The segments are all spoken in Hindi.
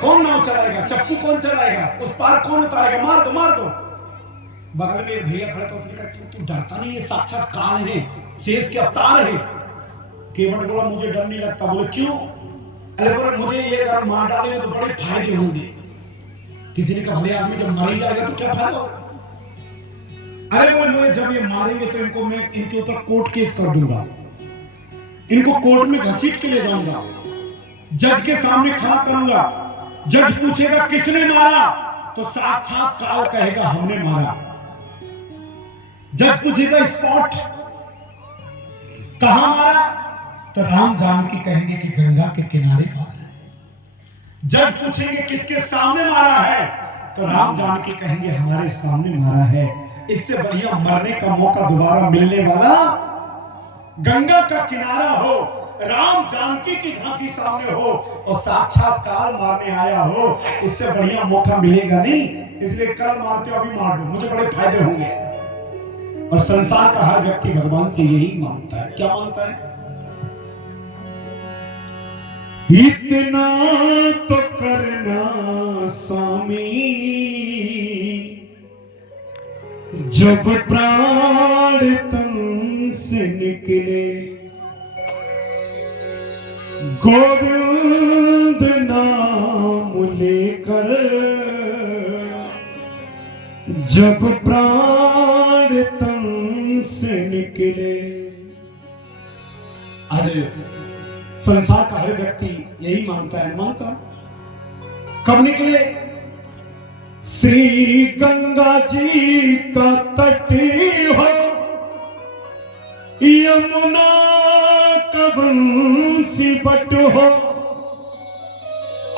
कौन नाव चलाएगा, चप्पू कौन चलाएगा, उस पार कौन उतारेगा, मार दो मार दो। बगल में एक भैया खड़ा था, उसने कहा तू डरता नहीं, ये साक्षात काल है, शेष के अवतार है। केवट बोला मुझे डर नहीं लगता। बोले क्यों? अरे बोले मुझे ये अगर मार डालेंगे तो बड़े फायदे होंगे। किसी ने कहा भले आदमी जब मार ही जाएगा तो क्या फायदा होगा? अरे बोले मुझे जब ये मारेंगे तो इनको मैं इनके ऊपर कोर्ट केस कर दूंगा, इनको कोर्ट में घसीट के ले जाऊंगा, जज के सामने खड़ा करूंगा। जज पूछेगा किसने मारा, तो साक्षात काल कहेगा हमने मारा। जज पूछेगा स्पॉट कहां मारा, तो राम जानकी कहेंगे कि गंगा के किनारे मारा है। जज पूछेंगे किसके सामने मारा है, तो राम जानकी कहेंगे हमारे सामने मारा है। इससे बढ़िया मरने का मौका दोबारा मिलने वाला गंगा का किनारा हो, राम जानकी की झांकी सामने हो और साक्षात काल मारने आया हो, इससे बढ़िया मौका मिलेगा नहीं। इसलिए कल मारते हो अभी मार दो, मुझे बड़े फायदे होंगे। और संसार का हर व्यक्ति भगवान से यही मांगता है। क्या मांगता है? इतना तो करना स्वामी, जब प्राण तन से निकले, गोविंद नाम लेकर जब प्राण तन से निकले। आज संसार का हर व्यक्ति यही मांगता है। मांगता कब निकले? श्री गंगा जी का तट हो, यमुना का बंसी बट हो,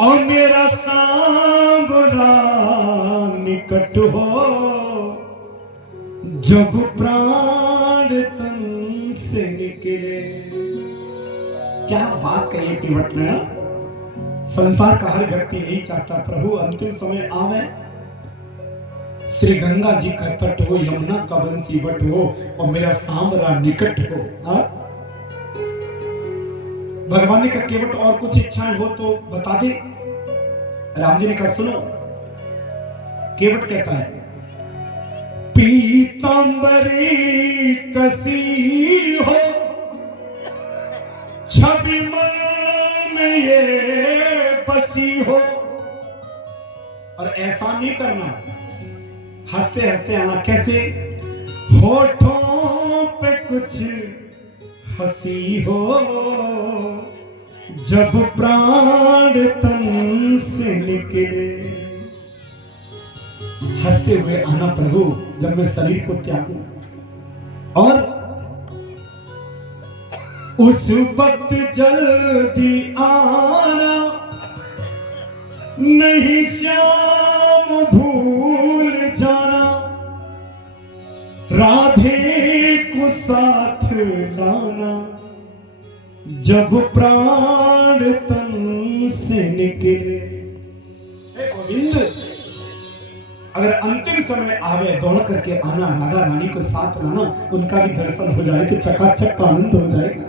और मेरा सांवरा निकट हो, जब प्राण तन से निकले। क्या बात कही केवट ने। संसार का हर व्यक्ति यही चाहता, प्रभु अंतिम समय आवे, श्री गंगा जी का तट हो, यमुना का बंसी बट हो, और मेरा सांवरा निकट हो। भगवान ने कहा केवट और कुछ इच्छाएं हो तो बता दे। राम जी ने कहा सुनो। केवट कहता है पीतांबरी कसी हो, छवि मन में ये बसी हो। और ऐसा नहीं करना, हंसते हंसते आना। कैसे? होठों पे कुछ हंसी हो, जब प्राण तन से निकले। हंसते हुए आना प्रभु, जब मैं शरीर को त्यागूं। और उस वक्त जल्दी आना, नहीं श्याम भूल जाना, राधे को साथ लाना, जब प्राण तन से निकले। अगर अंतिम समय आवे दौड़ करके आना, राधा रानी को साथ लाना, उनका भी दर्शन हो जाए तो चकाचक आनंद हो जाएगा।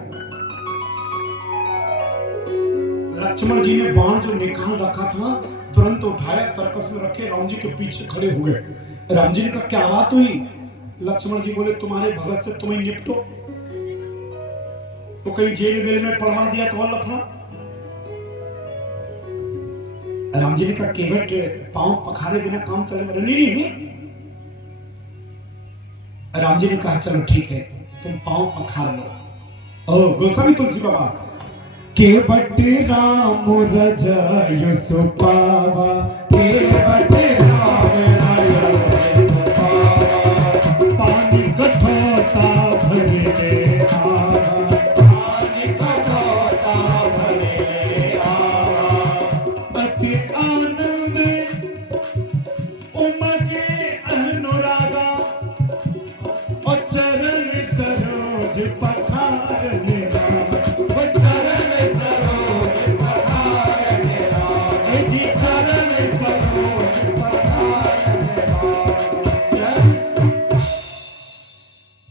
लक्ष्मण जी ने बाण जो निकाल रखा था तुरंत उठाया, तरकस में रखे, राम जी के पीछे खड़े हुए। राम जी ने कहा क्या बात हुई? लक्ष्मण जी बोले तुम्हारे भगत से तुम्हें निपटो, तो कहीं जेल वेल में पढ़वा दिया तो लफड़ा। राम जी ने कहा केवट पांव पखारे बिना काम चले? नहीं। राम जी ने कहा चलो ठीक है, तुम पांव पखार लो। ओ गोस्वामी तुलसी बाबा। केवट राम रजाय सुपावा, केवट राम रजाय सुपावा, पानी कठोता भरले आवा, पानी कठोता भरले आवा, अति आनंद उमगे अनुरागा, और चरण सरोज पखारने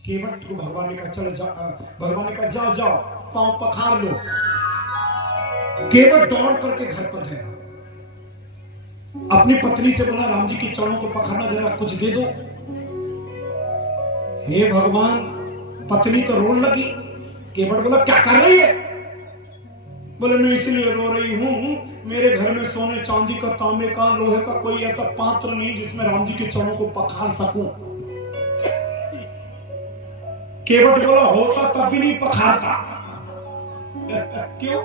केवट को भगवान ने कहा चलो भगवान ने कहा जाओ जाओ पांव पखार लो। केवट दौड़ करके घर पर गया। अपनी पत्नी से बोला राम जी की चरणों को पकड़ना, जरा कुछ दे दो। हे भगवान, पत्नी तो रोने लगी। केवट बोला क्या कर रही है? बोले मैं इसलिए रो रही हूं, मेरे घर में सोने चांदी का, तांबे का, लोहे का कोई ऐसा पात्र नहीं जिसमें राम जी के चरणों को पखार सकूं। केवट बोला होता तब भी नहीं पखारता। क्यों?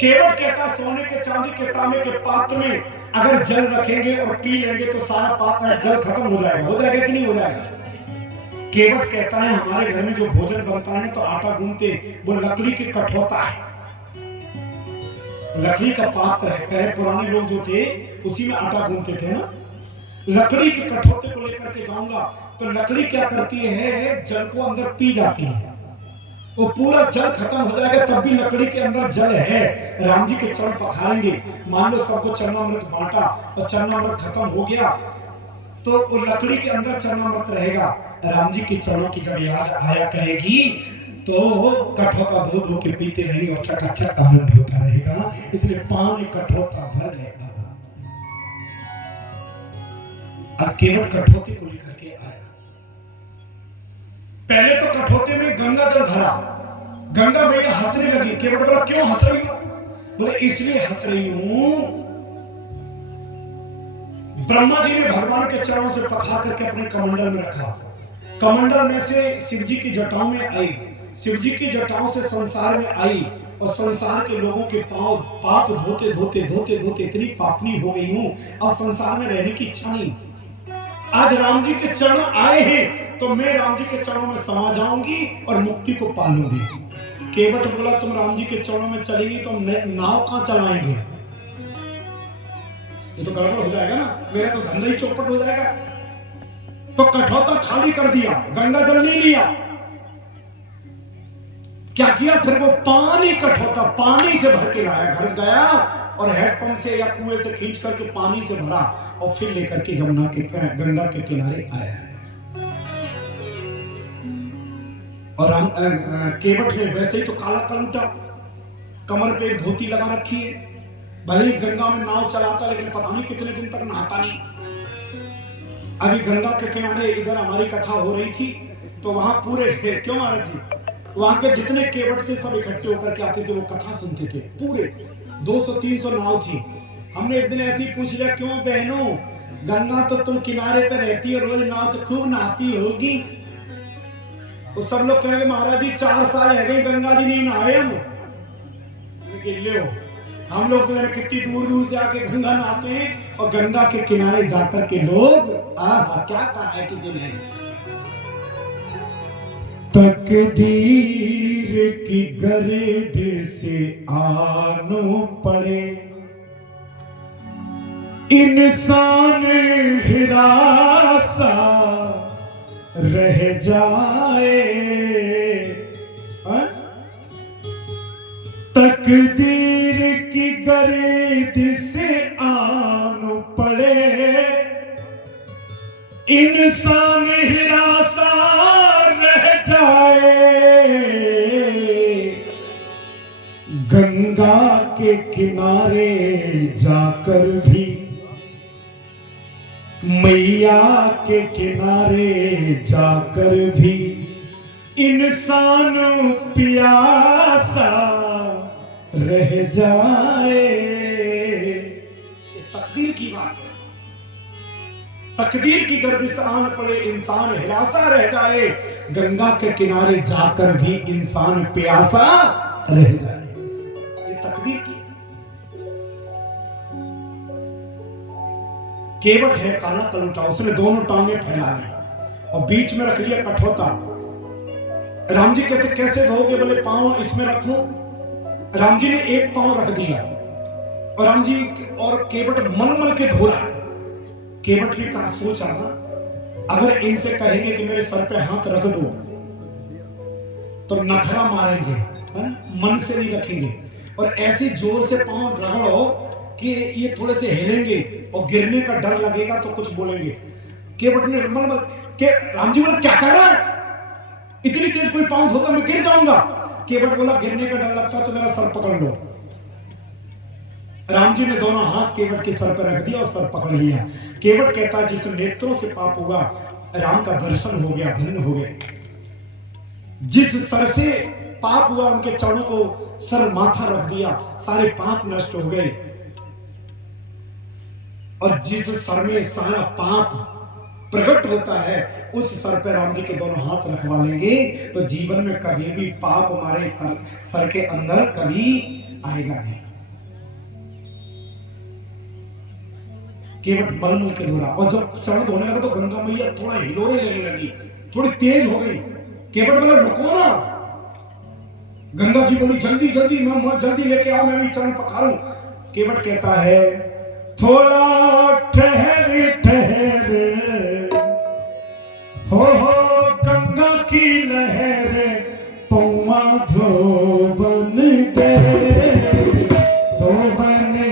केवट कहता सोने के, चांदी के, तांबे के पात्र में अगर जल रखेंगे और पी लेंगे तो सारा पात्र जल खत्म हो जाएगा। हो जाएगा कि नहीं हो जाएगा? केवट कहता है हमारे घर में जो भोजन बनता है तो आटा गूंथते वो लकड़ी की कठौता है, लकड़ी का पात्र है। पहले पुराने लोग जो थे उसी में आटा गूंथते थे ना। लकड़ी के कठौते को लेकर के जाऊंगा तो लकड़ी क्या करती है, जल को अंदर पी जाती है, वो पूरा जल खत्म हो जाएगा तब भी लकड़ी के अंदर जल है। राम जी के चरण पखारेंगे, मान लो सबको चरणामृत बांटा और चरणामृत खत्म हो गया तो वो लकड़ी के अंदर चरणामृत रहेगा। राम जी के चरणों की जब याद आया करेगी तो कठौता धो धो के पीते रहेंगे और चकाचक आनंद होता रहेगा। इसलिए पानी कठौता भर लेगा। आज केवट कठौते को लेकर के आया। पहले तो कठौते में गंगा जल भरा, गंगा मैया हंसने लगी। केवट बोला क्यों हंस रही हो? बोले इसलिए हंस रही हूं, ब्रह्मा जी ने भगवान के चरणों से पखा करके अपने कमंडल में रखा। कमंडल में से शिव जी की जटाओं में आई, शिव जी की जटाओं से संसार में आई और संसार के लोगों के पांव पाप धोते धोते धोते धोते इतनी पापनी हो गई हूं, अब संसार में रहने की इच्छा नहीं। आज राम जी के चरण आए हैं तो मैं राम जी के चरणों में समा जाऊंगी और मुक्ति को पालूंगी। केवट बोला तुम राम जी के चरणों में चलेगी तो नाव कहां चलाएंगे? ये तो गड़बड़ हो जाएगा ना, मेरा तो धंधा ही चौपट हो जाएगा। तो कठौता खाली कर दिया, गंगा जल नहीं लिया। क्या किया फिर? वो पानी, कठौता पानी से भर के लाया, घर गया और हैंडपंप से या कुएं से खींच करके पानी से भरा और फिर लेकर के जमुना के, गंगा के किनारे आया है। और हम केवट ने वैसे ही तो काला कलूटा, कमर पे धोती लगा रखी है, भले ही गंगा में नाव चलाता लेकिन पता नहीं कितने दिन तक नहाता नहीं। अभी गंगा के किनारे इधर हमारी कथा हो रही थी तो वहां पूरे क्यों आ रही थी, वहां के जितने केवट थे सब इकट्ठे होकर के आते थे, वो कथा सुनते थे। पूरे 200-300 नाव थी। हमने एक दिन ऐसे ही पूछ लिया क्यों बहनों, गंगा तो तुम किनारे पे रहती है, रोज नाव से खूब नहाती होगी। तो सब लोग कहेंगे महाराज जी 4 साल है गई गंगा जी नहीं नहाए हम। ले हम लोग तो कितनी दूर दूर से आके गंगा नहाते हैं और गंगा के किनारे जाकर के लोग क्या कहा है किसी ने, तकदीर की गर्द से आनो पड़े इंसान हिरासा रह जाए, तकदीर की गर्द से आनो पड़े इंसान हिरासा रह जाए, गंगा के किनारे जाकर भी, मैया के किनारे जाकर भी इंसान प्यासा रह जाए। तकदीर की बात है, तकदीर की गर्दिश आन पड़े इंसान हिरासा रह जाए, गंगा के किनारे जाकर भी इंसान प्यासा रह जाए। ये तकदीर की। केवट है काला कलूटा, उसने दोनों टांगे फैला ली और बीच में रख लिया कठौता। राम जी कहते कैसे धोगे? बोले पांव इसमें रखो। राम जी ने एक पांव रख दिया और राम जी और केवट मल मल के धो रहा। केवट ने कहा सोचा अगर इनसे कहेंगे कि मेरे सर पे हाथ रख दो तो नखरा मारेंगे, मन से नहीं रखेंगे, और ऐसे जोर से पांव रगड़ो कि ये थोड़े से हिलेंगे और गिरने का डर लगेगा तो कुछ बोलेंगे। केवट ने राम जी बोला क्या कर रहा है, इतनी तेज कोई पांव धोता मैं गिर जाऊंगा। केवट बोला गिरने का डर लगता तो मेरा सर पकड़ लो। राम जी ने दोनों हाथ केवट के सर पर रख दिया और सर पकड़ लिया। केवट कहता जिस नेत्रों से पाप हुआ, राम का दर्शन हो गया, धन्य हो गए। जिस सर से पाप हुआ उनके चरणों को सर माथा रख दिया, सारे पाप नष्ट हो गए। और जिस सर में सारा पाप प्रकट होता है उस सर पे राम जी के दोनों हाथ रखवा लेंगे तो जीवन में कभी भी पाप हमारे सर के अंदर कभी आएगा नहीं। केवट मलमल के रोरा, और जब चरण धोने लगा तो गंगा मैया थोड़ा हिलोरे लेने लगी, थोड़ी तेज हो गई। केवट बोला रुको ना। गंगा जी बोली जल्दी जल्दी, मैं जल्दी लेके आओ, मैं भी चरण पखारूं। केवट कहता है थोड़ा ठहरे ठहरे, हो गंगा की लहर पौआ धो बन दे, धो बन दे।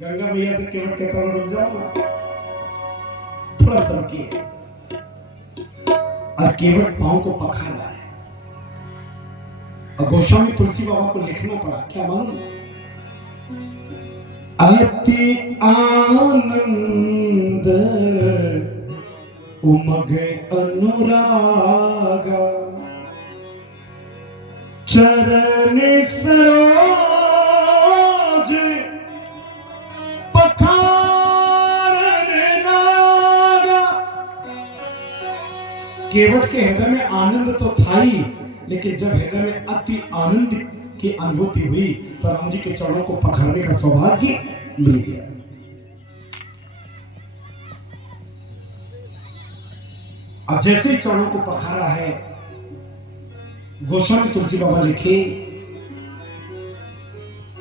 गंगा मैया से केवट कहता हूँ रुक जाओ ना, थोड़ा सा रुकिए। आज केवट पांव को पखार रहा है और गोस्वामी तुलसी बाबा को लिखना पड़ा, क्या मालूम? अति आनंद उमगे अनुरागा चरण सरोज केवट के हृदय में आनंद तो था ही, लेकिन जब हृदय में अति आनंद की अनुभूति हुई तो राम जी के चरणों को पखारने का सौभाग्य मिल गया। अब जैसे ही चरणों को पखारा है, गोस्वामी तुलसी बाबा लिखे,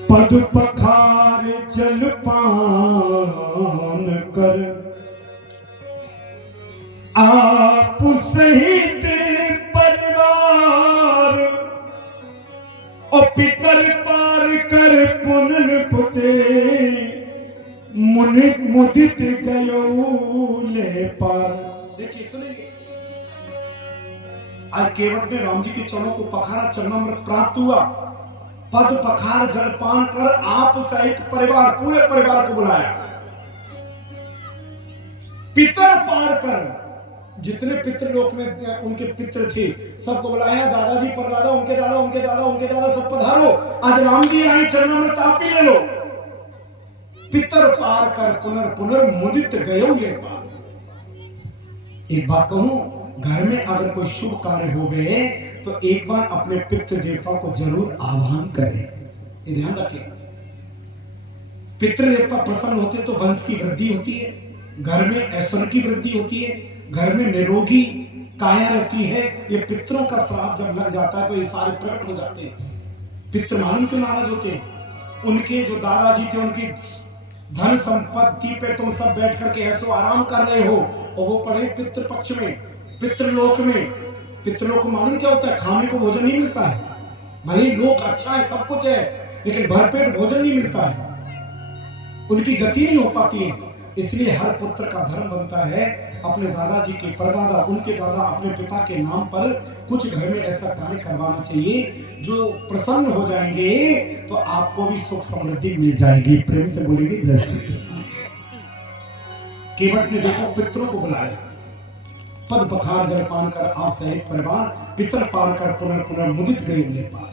पद पखार जल पान कर आप सहित परिवार और पितर पार कर पुनर्पुते मुनि मुदित गयो ले पार। देखिए सुनेंगे, आज केवट ने राम जी के चरणों को पखारा, चरणामृत प्राप्त हुआ। पद पखार जलपान कर आप सहित परिवार, पूरे परिवार को बुलाया। पितर पार कर, जितने पितृ लोक में उनके पितृ थे सबको बुलाया। दादाजी, परदादा, उनके दादा, उनके दादा, उनके दादा, सब पधारो, आज राम जी आए, चरणामृत आप भी ले लो। पितर पार कर पुनर मुदित गयो ले पार। एक बात कहूं, घर में अगर कोई शुभ कार्य हो गए तो एक बार अपने पितृ देवताओं को जरूर आह्वान करें, ये ध्यान रखें। पितृ देवता प्रसन्न होते तो वंश की वृद्धि होती है, घर में ऐश्वर्य की वृद्धि होती है, घर में निरोगी काया रहती है। ये पितरों का श्राप जब लग जाता है तो ये सारे प्रकट हो जाते हैं। पितृ मालूम क्यों नाराज होते हैं? उनके जो दादाजी थे, उनकी धन संपत्ति पे तुम सब बैठ करके ऐसो आराम कर रहे हो और वो पड़े पितृ पक्ष में, पितृलोक में। पितृलोक मालूम क्या होता है? खाने को भोजन नहीं मिलता है। भाई लोक अच्छा है, सब कुछ है, लेकिन भरपेट भोजन नहीं मिलता है, उनकी गति नहीं हो पाती है। इसलिए हर पुत्र का धर्म बनता है अपने दादाजी के, परदादा, उनके दादा, अपने पिता के नाम पर कुछ घर में ऐसा कार्य करवाना चाहिए जो प्रसन्न हो जाएंगे तो आपको भी सुख समृद्धि मिल जाएगी। प्रेम से बोलेंगे जय श्री कृष्ण। केवट ने देखो पितरों को बुलाया, पद पखार जलपान कर आप सहित परिवार, पितर पार कर पुनर मुदित गए उन्हें पार।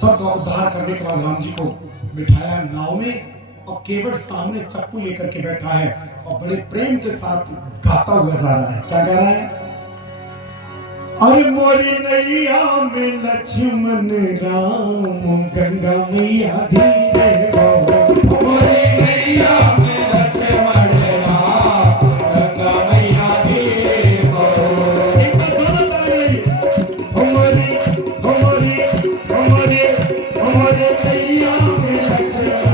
सबका उद्धार करने के बाद राम जी को बिठाया नाव में और केवट सामने चप्पू लेकर के बैठा है और बड़े प्रेम के साथ गाता हुआ जा रहा है। क्या गा रहा है? अरे मोरी नैया में लक्ष्मण राम, गंगा मैया धीरे बहो। मोरी नैया में लक्ष्मण राम, गंगा मैया धीरे बहो। मोरी मोरी मोरी मोरी नैया में लक्ष्मण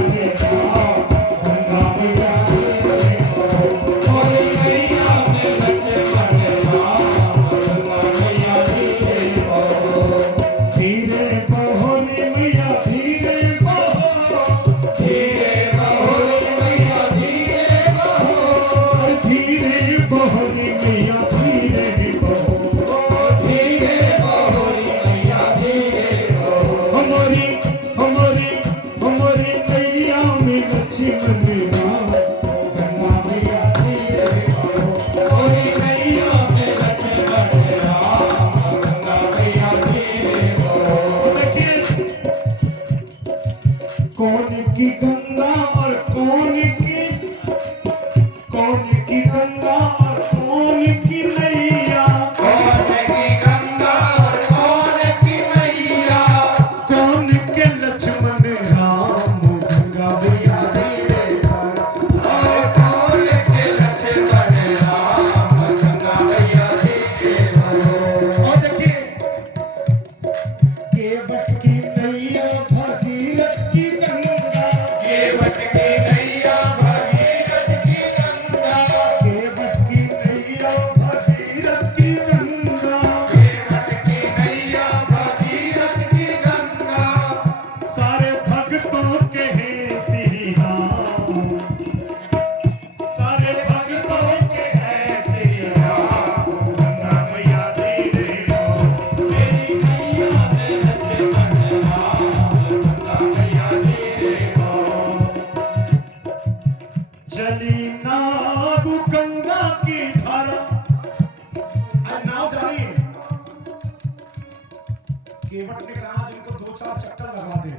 केवट ने कहा जिनको 2-4 चक्कर लगा दे।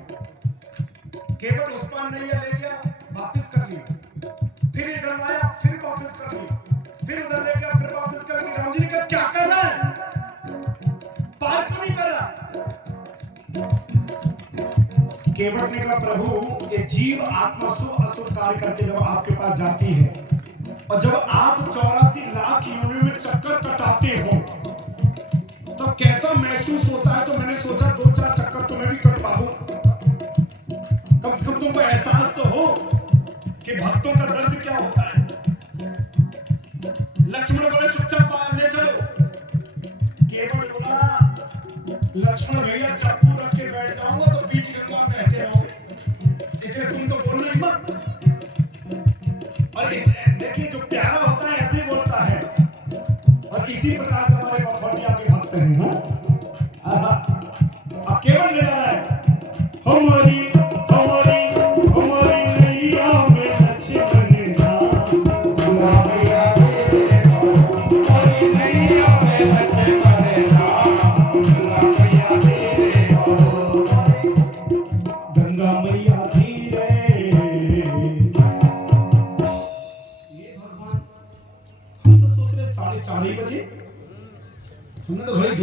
केवट उस पार नहीं ले गया, वापस कर ली, फिर इधर लाया, फिर वापस कर ली, फिर उधर ले गया, फिर वापस कर ली। राम जी ने कहा क्या कर रहा है, पार क्यों नहीं कर रहा? केवट ने कहा प्रभु ये जीव आत्मा शुभ अशुभ कार्य करके जब आपके पास जाती है और जब आप 84 लाख योनियों में चक्कर कटाते हो तो कैसा महसूस होता है। तो मैंने सोचा 2-4 चक्कर तुम्हें भी कटवा दूं, कम से कम तुमको एहसास तो हो कि भक्तों का दर्द क्या होता है। लक्ष्मण बोले चुपचाप ले चलो। केवट बोला लक्ष्मण भैया चप्पू रख के बैठ जाऊंगा तो बीच गंगा में बहते रहोगे, इसलिए तुमको बोलना ही मत। और देखिए जो प्यारा होता है ऐसे ही बोलता है और इसी प्रकार से हमारे भगवतिया के भक्त हैं। अब केवल ले रहा है हमारी हमारी हमारी नैया में लक्ष्मण गंगा मैया धीरे। ये भगवान हम तो सोच रहे 4:30 बजे, हमने तो घड़ी